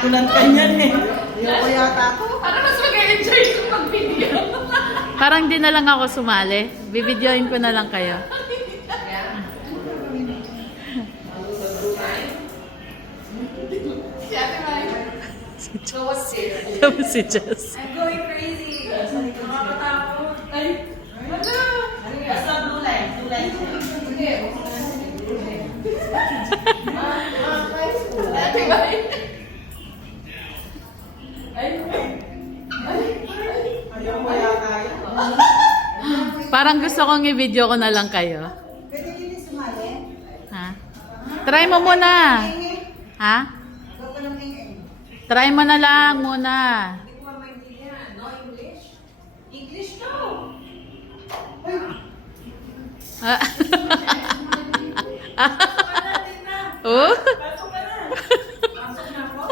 Natulan ka niyan eh. Ayoko yata ako. Para mas mag-enjoy sa pag-video. Parang di na lang ako sumali. Bibidyoin ko na lang kayo. Si Ate Mai. So what's it? Tapos si Jess. I'm going crazy. Nakakatakot. Ay. Ano? Basta blue line. Blue line. Hindi. Ate Mai. Ay. Ayoko yata yun. Parang gusto kong i-video ko na lang kayo. Pwede din sumali? Ha? Try mo muna. Ha? Huwag ka lang ingin. Try mo na lang muna. Hindi ko maintindihan. No English? English no! Ah. Oh? Pasok ka na. Pasok na ako.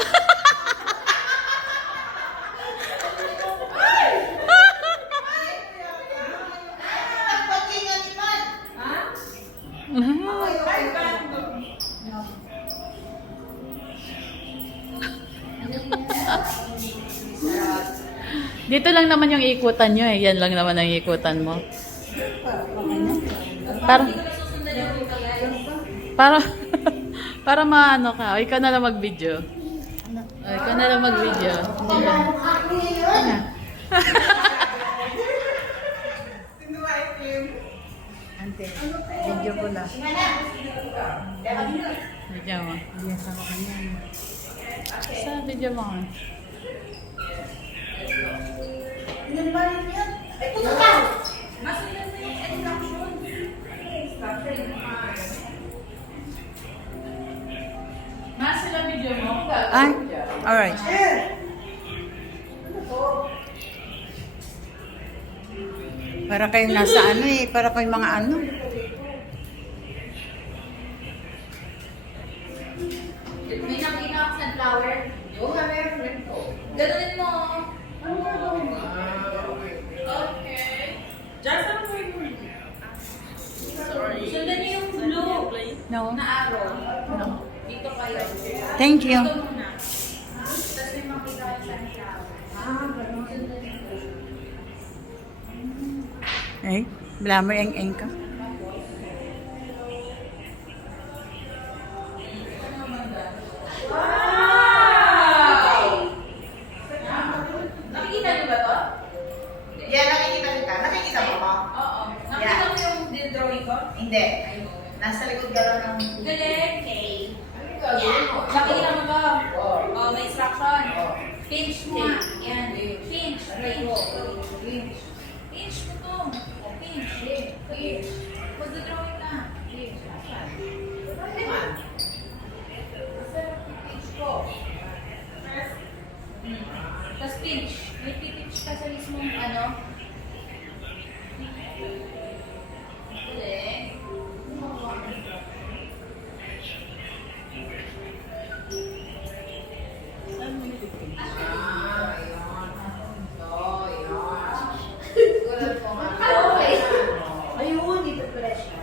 Nagpatingan naman. Ha? Ay, bando. Dito lang naman yung ikutan nyo eh. Yan lang naman ang ikutan mo. Para, para, para maano ka. O, ikaw na lang mag-video. O, ikaw na lang mag-video. Ante, video ko na. Video mo. Hindi sa kanya. Sa video mo. Ilan ba yun yan? Ay, puto ka! Masunod na yung instruction. Nasa lang video mo. Ay, alright. Para kayong nasa ano eh, para kayong mga ano. May nakita ako sa flower. Yung meron ko. Ganunin mo. Ano nga gawin mo? Okay. Just ano po yung sorry. Sundan niyo yung blue No. na arrow. No. Dito kayo. Thank you. Dito muna. Tapos may makita ko sa flower. Ganun. Sundan niyo. Ay, blammer eng ka. Nakikita niyo ba to? Yeah, nakikita kita. Nakikita mo ba? Oo. Nakita mo yung drawing ko? Hindi. Nasa likod ka lang ng... Galing. Okay. Nakikita mo to? Oh, may instruction. Pinch mo nga. Yan. Pinch. Pinch. Pinch mo to. Oh, pinch. Pinch. Magdodrawing na. Pinch. Asan? Masarap yung pinch ko. First. Tapos pinch. May pipinch ka sa mismong ano. Galing. Ayun, dito pala siya.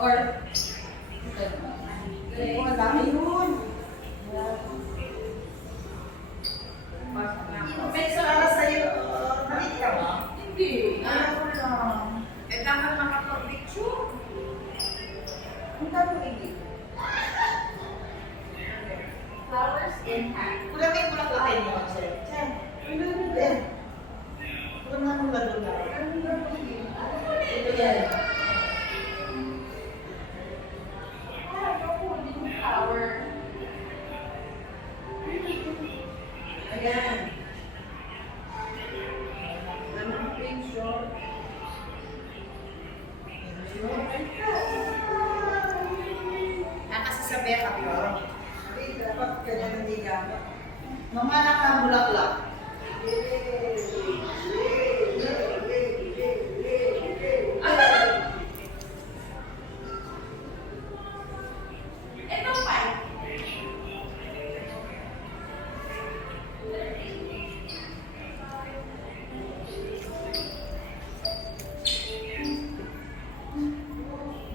Or, Wala, ayun. may sa Para sa'yo, malit ka ba? hindi. Ano lang. Eh, dapat makapag-picture. Ang tanong hindi. Flowers in hand. Kulang may kulak-lakin mo. Sir. Ano din? Kulang na mong lalo na. Ito yan. Flower. Ayan. Nakasasabi ka ko. Hindi, dapat ganyan hindi gamit. Mga nakabulaklak. Ito pa.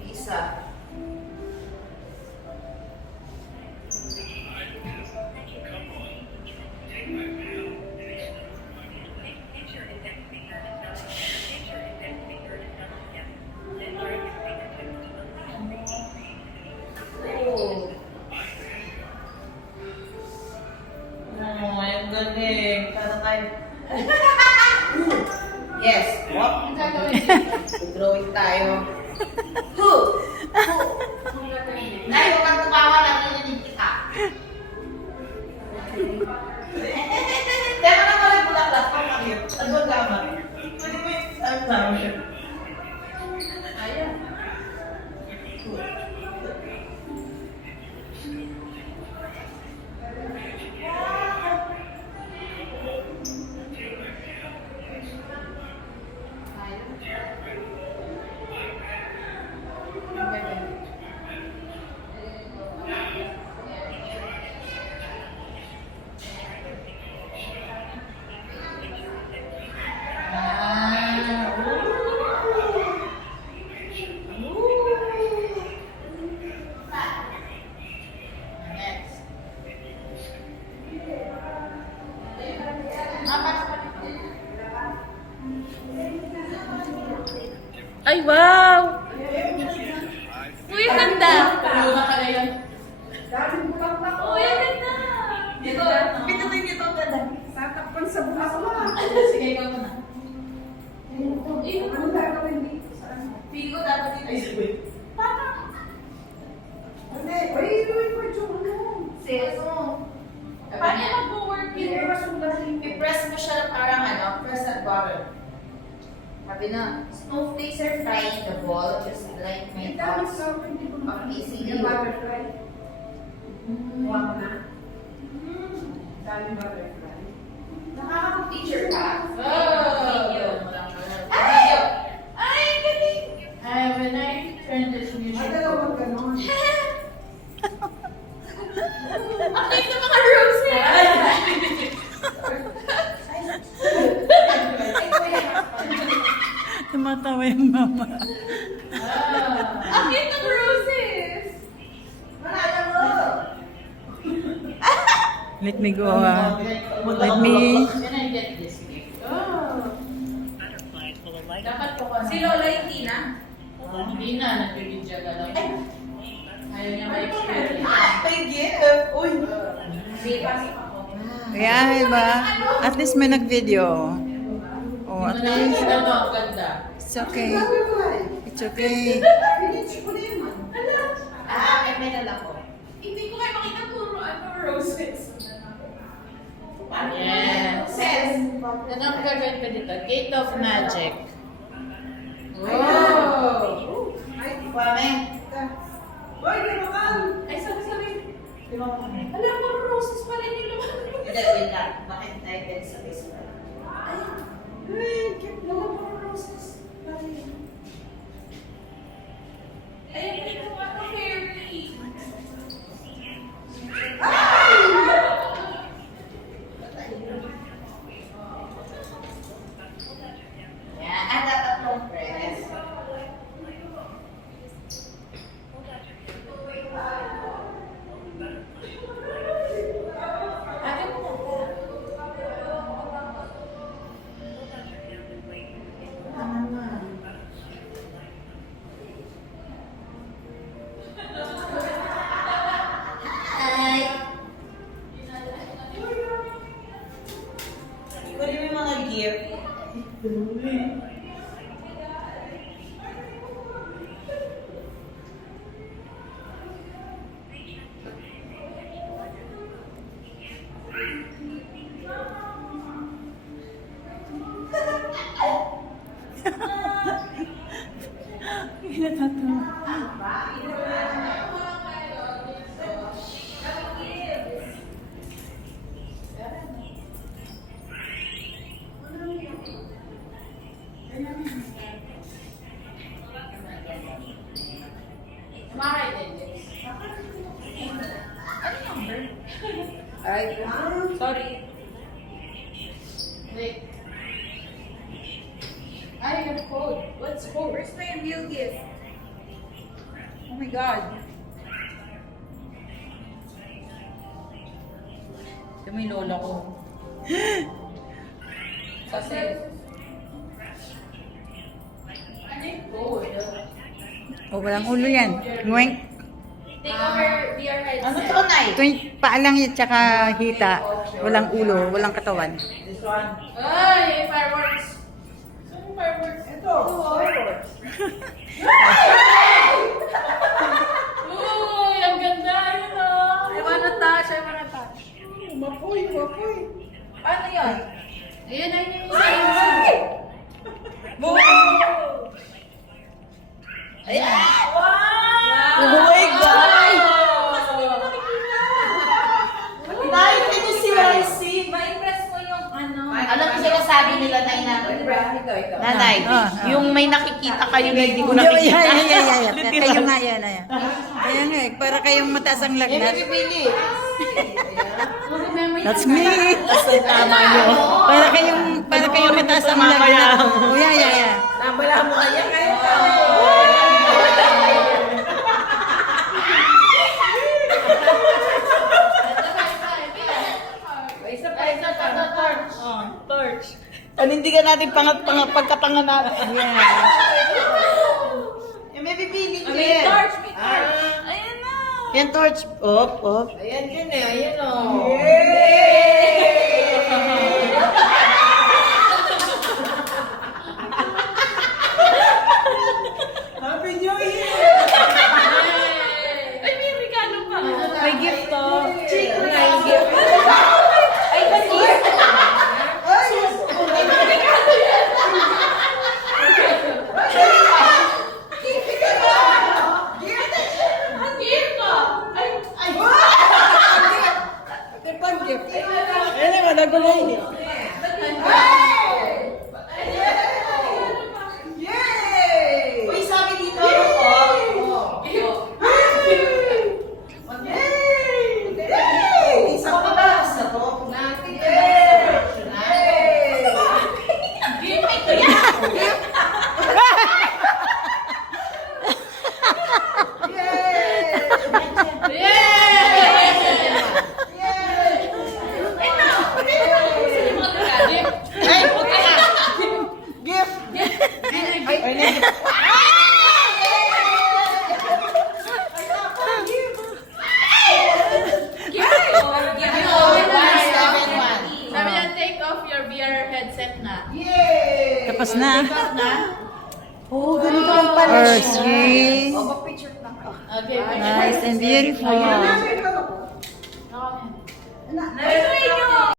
Isa. Ay, wow! Uy, ang ganda! Luma ka na yun. Uy, ang ganda! Dito. Pinatuloy niyo ito ganda. Tatakpan sa bulaklak. Sige, ikaw muna. Ano gagawin dito sa ano? Pili ko dapat dito. Ay, sige. Hindi. Uy, ano? Sis. Paano mag-work yun? I-press mo siya parang ano, press and bottom. Sabi na, snowflakes are flying the ball, just like my thoughts of easy Yung butterfly. Kuha mo na. Dami butterfly. Nakaka-teacher ka. Oh! Video. Ay! Video. Ay, galing! When I turn this music. Ay, dalawang ganon. Ang cute ng mga roses! Tumatawa yung mama. Ang cute ng roses! Malala mo! Let me go. Let me... Can I get this gift? Dapat po ka Si Lola hindi na. Hindi na, nagbibidya ka lang. Ayaw niya ma-experience. May gift. Uy. Sige, pasok ako. Kaya, diba? At least may nag-video. Oh, at least. Ano, ang ganda. It's okay. Butterfly. It's okay. Pinitch ko na yun, man. May nala ko. Hindi ko kayo makita puro ano, roses. Yes. Roses. Anong gagawin ka dito? Gate of Magic. Wow! Ay, Pame. Uy, naman! Ay, sabi. Di ba mo? Alam mo, roses pa rin yung naman. Hindi, wait lang. Bakit tayo pwede sa baseball? Ay, cute Alam mo. mo, roses pa rin. Ayun, ito ano, fairy. Yan. At tatlong press. Ano mo? Hi. Kunin mo yung mga gift. Ay, sorry. Wait. I have code. What's code? Where's my real gift? Oh my god. Ito may lola ko. Kasi... Ano yung code? Oh, walang ulo yan. Nguweng. Take over VR headset. Ano to, Nay? Ito yung paa lang yan, tsaka hita. Walang ulo, walang katawan. This one. Ay, fireworks. Saan yung fireworks? Ito, fireworks. Uy, ang ganda yun ah. I wanna touch. Mapoy, mapoy. Paano yun? Ayun, ayun. Boom! Ayan! Wow! Oh my God! Nay, can you see what I see? Ma-impress mo yung ano. Alam ko sinasabi nila, Nay, na Ito. Nanay, yung may nakikita kayo na hindi ko nakikita. Kayo nga yan. Kaya nga, para kayong mataas ang lagnat. Pili. That's me. Tama nyo. Para kayong mataas ang lagnat. Oh, yeah. Nabala mo kaya kayo. Isa pa. Torch. Panindigan natin pagkapanganak. May pipili ko May yan. torch, may torch. Ayan na. Yan, torch. Op. Ayan yun eh. Ayan o. Happy New Year! Ay, may regalo pa. May gift to. Ay, kasi. Ayan naman, nagulay. Yay! Uy, sabi dito. Yay! Isa pa ba? Sa to? Sabi niya, take off your VR headset na. Yay! Tapos na. Oh, ganito ang pala Or siya. three. Okay, Nice and beautiful. Ayan.